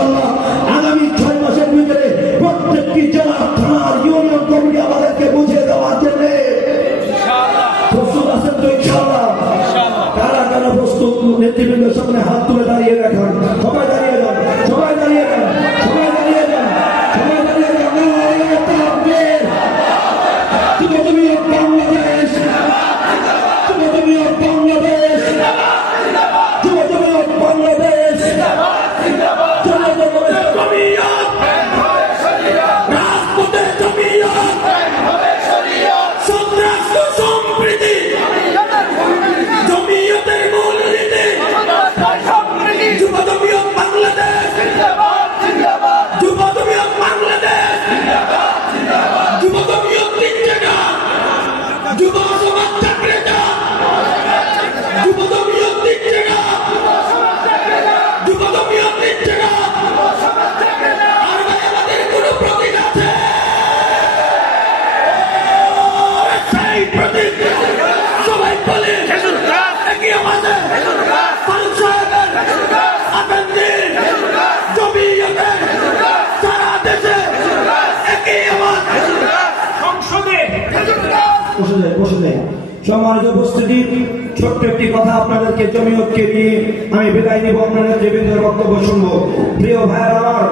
ইনশাআল্লাহ আগামী 6 মাসের ভিতরে প্রত্যেকটি জেলা থানার ইউনিয়ন কমিটি আমাদেরকে বুঝিয়ে দেওয়ার জন্য প্রস্তুত আছেন তো ইনশাআল্লাহ? কারা কারা প্রস্তুত? নেতৃবৃন্দের সামনে হাত তুলে দাঁড়িয়ে রাখান। সবাই দাঁড়িয়ে যান, সবাই দাঁড়িয়ে যান, সবাই দাঁড়িয়ে যান, সবাই দাঁড়িয়ে যান। তুমি বাংলাদেশ, তুমি বাংলাদেশ, তুমি বাংলাদেশ, রাজপথে জমিয়ত, সন্ত্রাস সম্প্রীতি, জমিয়তের মূলনীতি, যুব জমিয়ত বাংলাদেশ, যুব জমিয়ত বাংলাদেশ, যুব জমিয়ত লিখছেনা, যুব সমাজ চাকরিটা, যুব জমিয়ত লিখছেনা, যুব জমিয়ত লিখছেনা। আর ভাই আমাদের কোন প্রতীক আছে? সেই প্রতীক সবাই বলে একই আমাদের ফারুক সাহেবের আতঙ্কের জমিয়তের সারা দেশে একই আওয়াজ। সংসদে বসে সম্মানিত উপস্থিতি, ছোট্ট একটি কথা আপনাদেরকে জমিয়তকে নিয়ে আমি বিদায় নিব। আপনাদের নেতৃবৃন্দের বক্তব্য শুনবো। প্রিয় ভাইরা আমার,